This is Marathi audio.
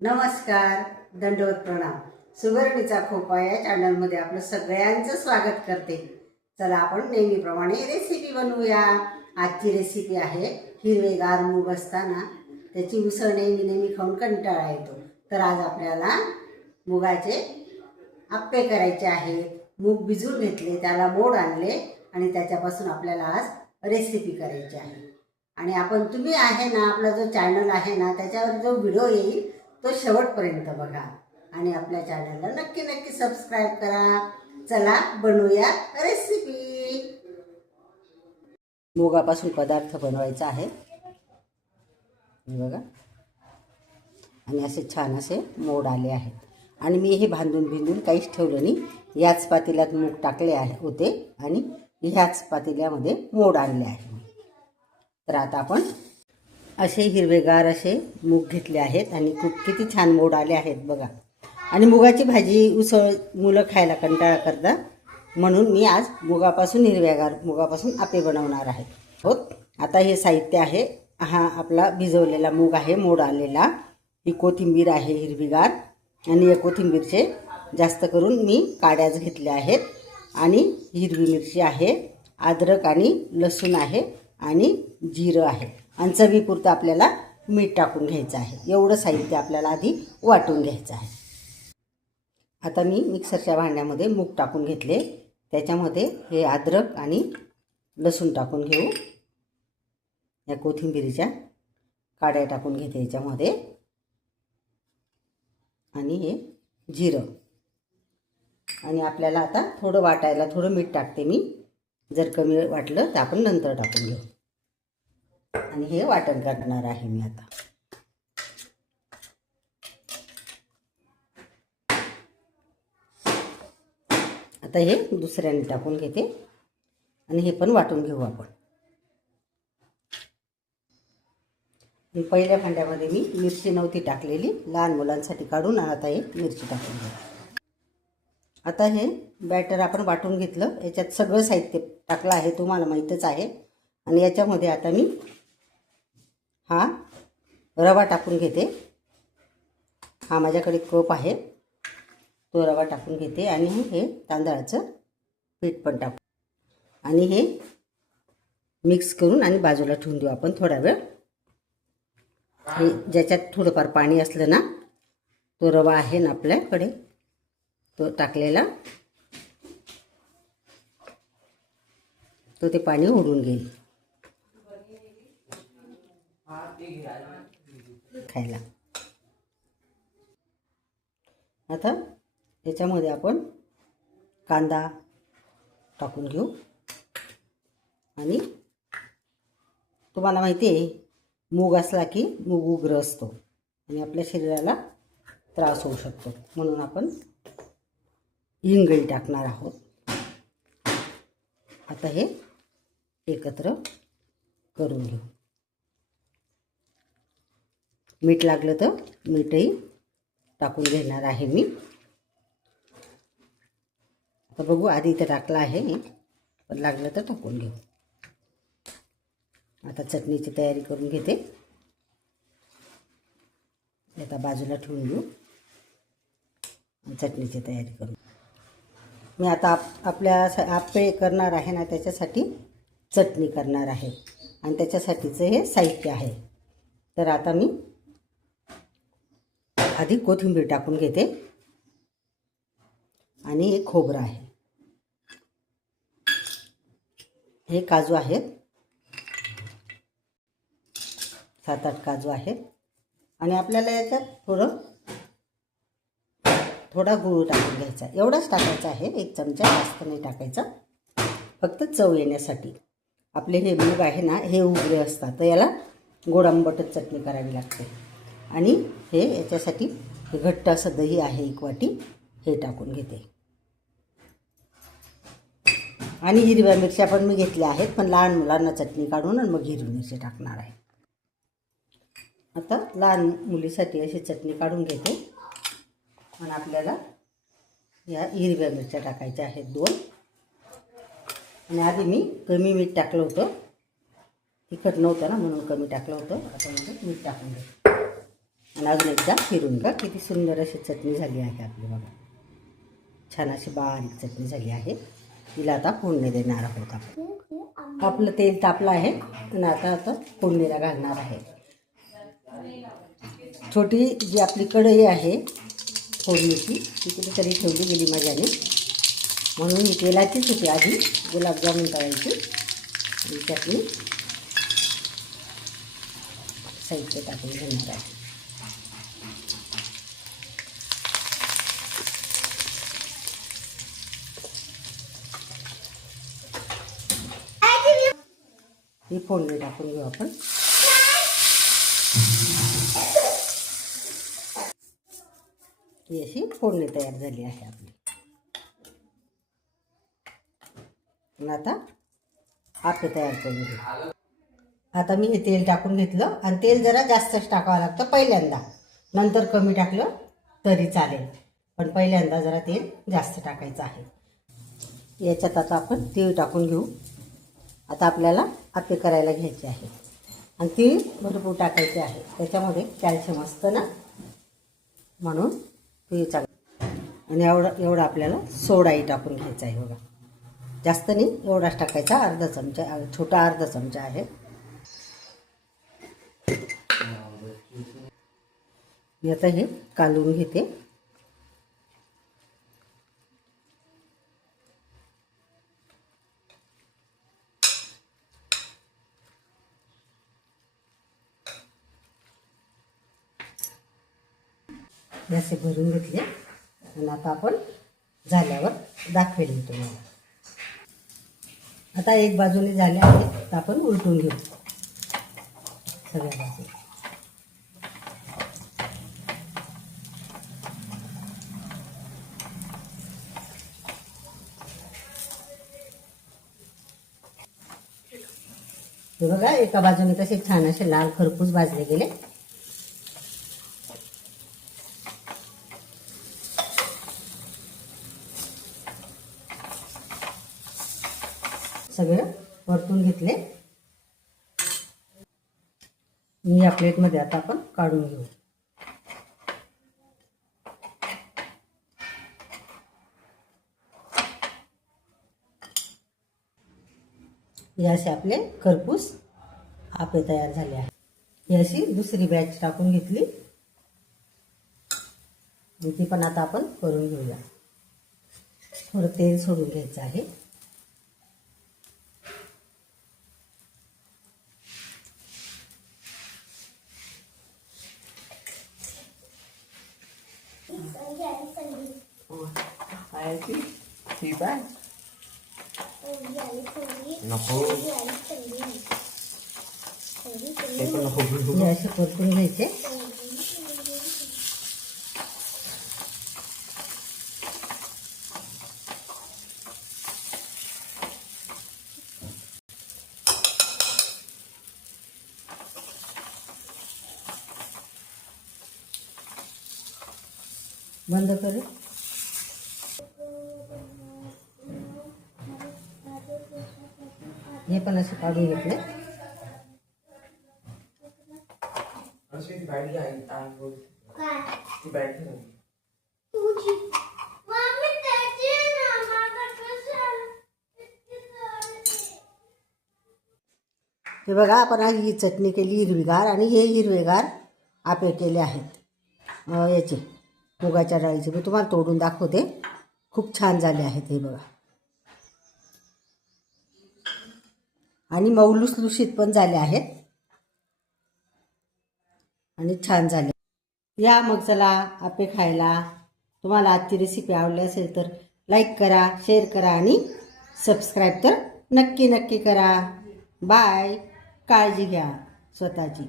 नमस्कार, दंडवत प्रणाम. सुवर्णीचा खोपा या चॅनलमध्ये आपलं सगळ्यांचं स्वागत करते. चला आपण नेहमीप्रमाणे रेसिपी बनवूया. आजची रेसिपी आहे हिरवेगार मूग असताना त्याची उसळ नेहमी खाऊन कंटाळा येतो. तर आज आपल्याला मुगाचे आप्पे करायचे आहेत. मूग भिजवून घेतले, त्याला मोड आणले आणि त्याच्यापासून आपल्याला आज रेसिपी करायची आहे. आणि तुम्ही आहे ना, आपला जो चॅनल आहे ना त्याच्यावर जो व्हिडिओ येईल तो शेवटपर्यंत बघा आणि आपल्या चॅनलला नक्की सबस्क्राईब करा. चला बनवूया रेसिपी. मुगापासून पदार्थ बनवायचा आहे बघा. आणि असे छान असे मोड आले आहेत. आणि मी हे बांधून काहीच ठेवलं नाही. याच पातेल्यात मूग टाकले होते आणि ह्याच पातेल्यामध्ये मोड आणले आहे. तर आता आपण असे हिरवेगार असे मूग घेतले आहेत आणि किती छान मोड आले आहेत बघा. आणि मुगाची भाजी उसळ मुलं खायला कंटाळा करतात, म्हणून मी आज हिरव्यागार मुगापासून आप्पे बनवणार आहे. आता हे साहित्य आहे. हा आपला भिजवलेला मूग आहे मोड आलेला. ही कोथिंबीर आहे हिरवीगार. आणि या कोथिंबीरचे जास्त करून मी काड्याच घेतल्या आहेत. आणि हिरवी मिरची आहे, अद्रक आणि लसूण आहे आणि जिरं आहे. आणि चवीपुरतं आपल्याला मीठ टाकून घ्यायचं आहे. एवढं साहित्य आपल्याला आधी वाटून घ्यायचं आहे. आता मी मिक्सरच्या भांड्यामध्ये मूग टाकून घेतले. त्याच्यामध्ये हे अद्रक आणि लसूण टाकून घेऊ. या कोथिंबीरीच्या काड्या टाकून घेते याच्यामध्ये. आणि हे जिरं. आणि आपल्याला आता थोडं वाटायला थोडं मीठ टाकते मी. जर कमी वाटलं तर आपण नंतर टाकून घेऊ. आणि हे वाटण करणार आहे मी आता. आता हे दुसऱ्याने टाकून घेते आणि हे पण वाटून घेऊ आपण. पहिल्या भांड्यामध्ये मी मिरची नव्हती टाकलेली, लहान मुलांसाठी काढून. आता हे मिरची टाकून घेऊ. आता हे बॅटर आपण वाटून घेतलं. याच्यात सगळं साहित्य टाकलं आहे, तुम्हाला माहीतच आहे. आणि याच्यामध्ये आता मी हा रवा टाकून घेते. हा माझ्याकडे कप आहे, तो रवा टाकून घेते. आणि हे तांदळाचं पीठ पण टाकू. आणि हे मिक्स करून आणि बाजूला ठेवून देऊ आपण थोडा वेळ. हे ज्याच्यात थोडंफार पाणी असलं ना, तो रवा आहे ना आपल्याकडे तो टाकलेला, तो ते पाणी ओढून घेईल खायला. आता याच्यामध्ये आपण कांदा टाकून घेऊ. आणि तुम्हाला माहिती आहे, मूग असला की मूग उग्र असतो आणि आपल्या शरीराला त्रास होऊ शकतो, म्हणून आपण हिंगही टाकणार आहोत. आता हे एकत्र करून घेऊ. मीठ लागलं तर मीठही टाकून घेणार आहे मी. आता बघू, आधी इथं टाकलं आहे, पण लागलं तर टाकून घेऊ. आता चटणीची तयारी करून घेते. आता बाजूला ठेवून घेऊ. चटणीची तयारी करू. मी आता आपल्या आप्पे करणार आहे ना, त्याच्यासाठी चटणी करणार आहे. आणि त्याच्यासाठीचं हे साहित्य आहे. तर आता मी आधी कोथिंबीर टाकून घेते. आणि हे खोबरं आहे, हे काजू आहेत, 7-8 काजू आहेत. आणि आपल्याला याच्यात थोडा गूळ टाकून घ्यायचा. एवढाच टाकायचा आहे, 1 चमचा, जास्त नाही टाकायचा, फक्त चव येण्यासाठी. आपले हे मूग आहे ना, हे उग्रे असतात, तर याला गोड आंबटच चटणी करावी लागते. आणि हे याच्यासाठी घट्ट असं दही आहे 1 वाटी, हे टाकून घेते. आणि हिरव्या मिरच्या पण मी घेतल्या आहेत, पण लहान मुलांना चटणी काढून आणि मग हिरवी मिरची टाकणार आहे. आता लहान मुलीसाठी अशी चटणी काढून घेते. आणि आपल्याला या हिरव्या मिरच्या टाकायच्या आहेत 2. आणि आधी मी कमी मीठ टाकलं होतं, तिखट नव्हतं ना म्हणून कमी टाकलं होतं. आता मीठ टाकून घेते. आणि अजून एकदा फिरून का किती सुंदर अशी चटणी झाली आहे आपली बघा. छान अशी बारीक चटणी झाली आहे. तिला आता फोडणी देणार आहोत आपण. आपलं तेल तापलं आहे आणि आता फोडणीला घालणार आहे. छोटी जी आपली कढई आहे फोडणीची ती कुठेतरी ठेवली गेली माझ्याने, म्हणून ही तेलाचीच होती आधी गुलाबजामुन तळायची. आणि चटणी साहित्य टाकून घेणार आहे. ही फोडणी टाकून घेऊ आपण. ही अशी फोडणी तयार झाली आहे आपली. आता आपे तयार करून घेऊ. आता मी हे तेल टाकून घेतलं आणि तेल जरा जास्तच टाकावं लागतं पहिल्यांदा, नंतर कमी टाकलं तरी चालेल, पण पहिल्यांदा जरा तेल जास्त टाकायचं आहे. याच्यात आता आपण तीळ टाकून घेऊ. आता आपल्याला आपे करायला घ्यायचे आहे आणि तीळ भरपूर टाकायचे आहे. त्याच्यामध्ये कॅल्शियम असतं ना, म्हणून तीळ चांगलं. आणि एवढा आपल्याला सोडाही टाकून घ्यायचा आहे बघा. जास्त नाही, एवढाच टाकायचा, अर्धा चमचा, छोटा अर्धा चमचा आहे. मी आता हे कालवून घेते. असे भरून घेतले आणि आता आपण झाल्यावर दाखवेल मी तुम्हाला. आता एक बाजूने झाले आहे तर आपण उलटून घेऊ सगळ्या बाजू. हे बघा, एका बाजूने कसे छान असे लाल खरपूस भाजले गेले. सगळं परतून घेतले. या प्लेटमध्ये आता आपण काढून घेऊ. हे असे आपले खरपूस आपे तयार झाले आहे. ही अशी दुसरी बॅच टाकून घेतली, ती पण आता आपण करून घेऊया. थोडं तेल सोडून घ्यायचं आहे. असे परतून घ्यायचे. बंद करू. हे पण असे काढून घेतले. हे बघा, आपण ही चटणी केली हिरवीगार आणि हे हिरवेगार आपे केले आहेत याचे मुगाच्या डाळीचे. मी तुम्हाला तोडून दाखवते. खूप छान झाले आहेत हे बघा, आणि मऊ लुसलुशीत पण झाले आहेत आणि छान झाले. या मग चला आपे खायला. तुम्हाला आजची रेसिपी आवडली असेल तर लाईक करा, शेअर करा आणि सबस्क्राईब तर नक्की करा. बाय. काळजी घ्या स्वतःची.